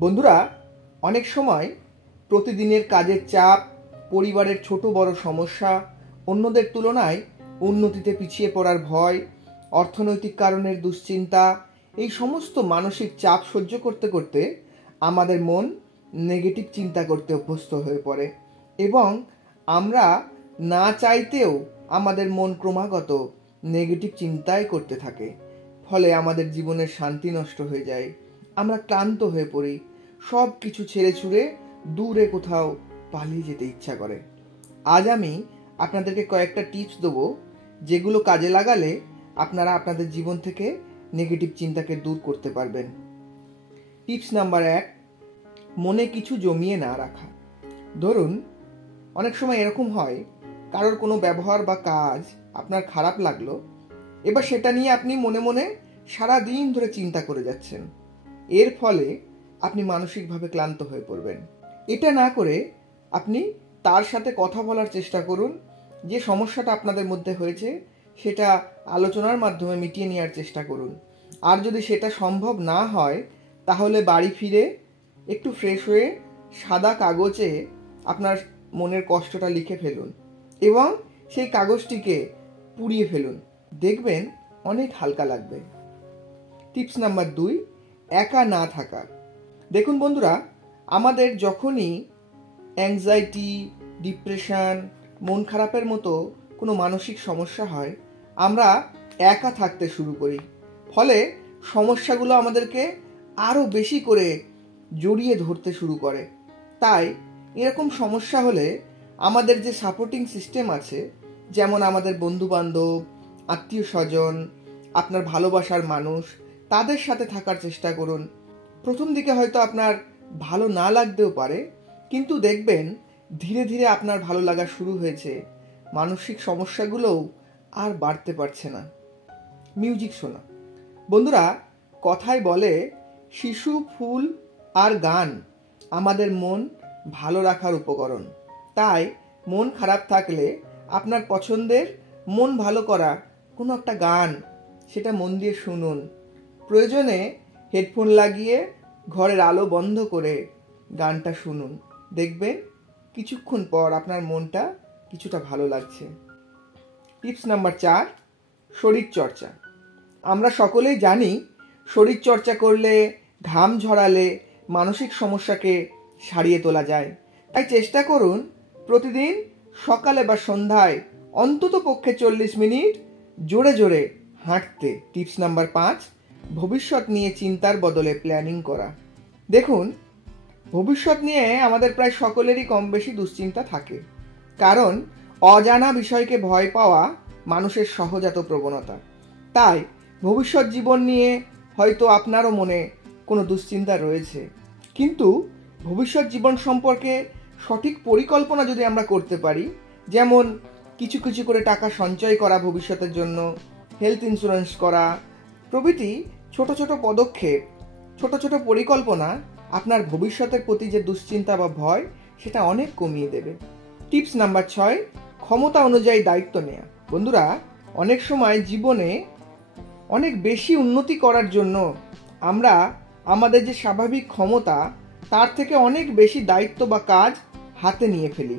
বন্ধুরা, অনেক সময় প্রতিদিনের কাজের চাপ, পরিবারের ছোট বড় সমস্যা, অন্যদের তুলনায় উন্নতিতে পিছিয়ে পড়ার ভয়, অর্থনৈতিক কারণের দুশ্চিন্তা, এই সমস্ত মানসিক চাপ সহ্য করতে করতে আমাদের মন নেগেটিভ চিন্তা করতে অভ্যস্ত হয়ে পড়ে এবং আমরা না চাইতেও আমাদের মন ক্রমাগত নেগেটিভ চিন্তাই করতে থাকে। ফলে আমাদের জীবনের শান্তি নষ্ট হয়ে যায়, আমরা ক্লান্ত হয়ে পড়ি, সব কিছু ছেড়ে ছুড়ে দূরে কোথাও পালিয়ে যেতে ইচ্ছা করে। আজ আমি আপনাদেরকে কয়েকটা টিপস দেবো, যেগুলো কাজে লাগালে আপনারা আপনাদের জীবন থেকে নেগেটিভ চিন্তাকে দূর করতে পারবেন। টিপস নাম্বার 1, মনে কিছু জমিয়ে না রাখা। ধরুন, অনেক সময় এরকম হয়, কারোর কোনো ব্যবহার বা কাজ আপনার খারাপ লাগলো, এবার সেটা নিয়ে আপনি মনে মনে সারা দিন ধরে চিন্তা করে যাচ্ছেন। এর ফলে আপনি মানসিকভাবে ক্লান্ত হয়ে পড়বেন। এটা না করে আপনি তার সাথে কথা বলার চেষ্টা করুন, যে সমস্যাটা আপনাদের মধ্যে হয়েছে সেটা আলোচনার মাধ্যমে মিটিয়ে নেওয়ার চেষ্টা করুন। আর যদি সেটা সম্ভব না হয়, তাহলে বাড়ি ফিরে একটু ফ্রেশ হয়ে সাদা কাগজে আপনার মনের কষ্টটা লিখে ফেলুন এবং সেই কাগজটিকে পুড়িয়ে ফেলুন। দেখবেন অনেক হালকা লাগবে। টিপস নাম্বার 2, একা না থাকা। দেখুন বন্ধুরা, আমাদের যখনই অ্যাংজাইটি, ডিপ্রেশন, মন খারাপের মতো কোনো মানসিক সমস্যা হয়, আমরা একা থাকতে শুরু করি। ফলে সমস্যাগুলো আমাদেরকে আরও বেশি করে জড়িয়ে ধরতে শুরু করে। তাই এরকম সমস্যা হলে আমাদের যে সাপোর্টিং সিস্টেম আছে, যেমন আমাদের বন্ধুবান্ধব, আত্মীয় স্বজন, আপনার ভালোবাসার মানুষ, তাদের সাথে থাকার চেষ্টা করুন। প্রথম দিকে হয়তো আপনার ভালো না লাগতেও পারে, কিন্তু দেখবেন ধীরে ধীরে আপনার ভালো লাগা শুরু হয়েছে, মানসিক সমস্যাগুলোও আর বাড়তে পারছে না। মিউজিক শোনা। বন্ধুরা, কথায় বলে, শিশু, ফুল আর গান আমাদের মন ভালো রাখার উপকরণ। তাই মন খারাপ থাকলে আপনার পছন্দের মন ভালো করা কোনো একটা গান, সেটা মন দিয়ে শুনুন। প্রয়োজনে হেডফোন লাগিয়ে ঘরের আলো বন্ধ করে গানটা শুনুন। দেখবেন কিছুক্ষণ পর আপনার মনটা কিছুটা ভালো লাগছে। টিপস নাম্বার 4, শরীর চর্চা। আমরা সকলেই জানি, শরীর চর্চা করলে, ঘাম ঝরালে মানসিক সমস্যাকে সারিয়ে তোলা যায়। তাই চেষ্টা করুন প্রতিদিন সকালে বা সন্ধ্যায় অন্তত পক্ষে 40 মিনিট জোরে জোরে হাঁটতে। টিপস নাম্বার 5, ভবিষ্যৎ নিয়ে চিন্তার বদলে প্ল্যানিং করা। দেখুন, ভবিষ্যৎ নিয়ে আমাদের প্রায় সকলেরই কম বেশি দুশ্চিন্তা থাকে, কারণ অজানা বিষয়কে ভয় পাওয়া মানুষের সহজাত প্রবণতা। তাই ভবিষ্যৎ জীবন নিয়ে হয়তো আপনারও মনে কোনো দুশ্চিন্তা রয়েছে, কিন্তু ভবিষ্যৎ জীবন সম্পর্কে সঠিক পরিকল্পনা যদি আমরা করতে পারি, যেমন কিছু কিছু করে টাকা সঞ্চয় করা ভবিষ্যতের জন্য, হেলথ ইন্স্যুরেন্স করা প্রভৃতি ছোট ছোট পদক্ষেপ, ছোট ছোট পরিকল্পনা আপনার ভবিষ্যতের প্রতি যে দুশ্চিন্তা বা ভয়, সেটা অনেক কমিয়ে দেবে। টিপস নাম্বার 6, ক্ষমতা অনুযায়ী দায়িত্ব নেওয়া। বন্ধুরা, অনেক সময় জীবনে অনেক বেশি উন্নতি করার জন্য আমরা আমাদের যে স্বাভাবিক ক্ষমতা, তার থেকে অনেক বেশি দায়িত্ব বা কাজ হাতে নিয়ে ফেলি।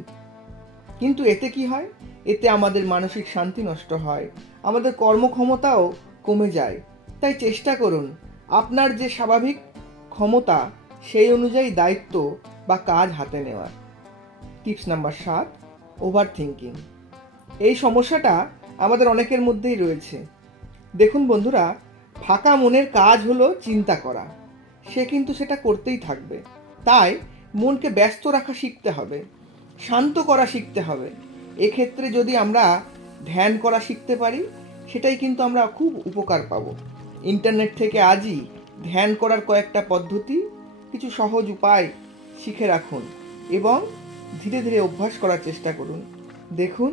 কিন্তু এতে কি হয়? এতে আমাদের মানসিক শান্তি নষ্ট হয়, আমাদের কর্মক্ষমতাও কমে যায়। তাই চেষ্টা করুন আপনার যে স্বাভাবিক ক্ষমতা, সেই অনুযায়ী দায়িত্ব বা কাজ হাতে নেওয়ার। Tips number 7, over thinking. এই সমস্যাটা আমাদের অনেকের মধ্যেই রয়েছে। দেখুন বন্ধুরা, ফাঁকা মনের কাজ হলো চিন্তা করা, সে কিন্তু সেটা করতেই থাকবে। তাই মনকে ব্যস্ত রাখা শিখতে হবে, শান্ত করা শিখতে হবে। এক্ষেত্রে যদি আমরা ধ্যান করা শিখতে পারি, সেটাই কিন্তু আমরা খুব উপকার পাবো। ইন্টারনেট থেকে আজই ধ্যান করার কয়েকটা পদ্ধতি, কিছু সহজ উপায় শিখে রাখুন এবং ধীরে ধীরে অভ্যাস করার চেষ্টা করুন। দেখুন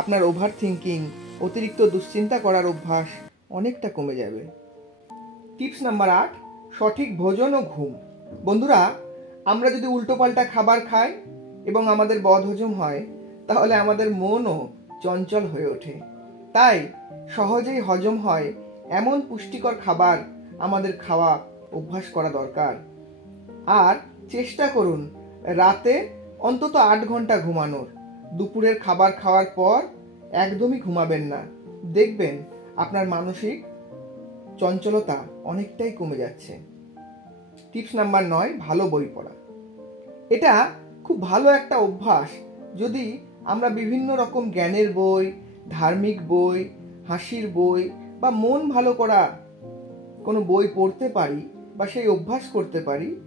আপনার ওভার থিঙ্কিং, অতিরিক্ত দুশ্চিন্তা করার অভ্যাস অনেকটা কমে যাবে। টিপস নাম্বার 8, সঠিক ভোজন ও ঘুম। বন্ধুরা, আমরা যদি উল্টোপাল্টা খাবার খাই এবং আমাদের বদহজম হয়, তাহলে আমাদের মনও চঞ্চল হয়ে ওঠে। তাই সহজেই হজম হয় এমন পুষ্টিকর খাবার আমাদের খাওয়া অভ্যাস করা দরকার। আর চেষ্টা করুন রাতে অন্তত 8 ঘন্টা ঘুমানোর। দুপুরের খাবার খাওয়ার পর একদমই ঘুমাবেন না। দেখবেন আপনার মানসিক চঞ্চলতা অনেকটাই কমে যাচ্ছে। টিপস নাম্বার 9, ভালো বই পড়া। এটা খুব ভালো একটা অভ্যাস। যদি আমরা বিভিন্ন রকম জ্ঞানের বই, ধার্মিক বই, হাসির বই বা মন ভালো করা কোনো বই পড়তে পারি বা সেই অভ্যাস করতে পারি,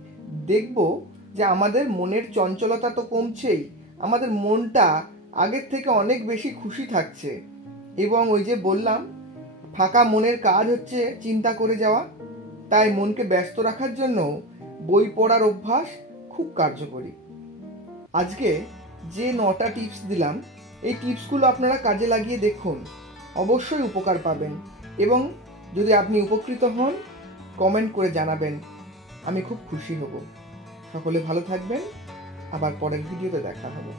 দেখব যে আমাদের মনের চঞ্চলতা তো কমছেই, আমাদের মনটা আগের থেকে অনেক বেশি খুশি থাকছে। এবং ওই যে বললাম, ফাঁকা মনের কাজ হচ্ছে চিন্তা করে যাওয়া। তাই মনকে ব্যস্ত রাখার জন্য বই পড়ার অভ্যাস খুব কার্যকরী। আজকে যে 9টা টিপস দিলাম, এই টিপসগুলো আপনারা কাজে লাগিয়ে দেখুন, অবশ্যই উপকার পাবেন। এবং যদি আপনি উপকৃত হন, কমেন্ট করে জানাবেন, আমি খুব খুশি হব। সকলে ভালো থাকবেন, আবার পরের ভিডিওতে দেখা হবে।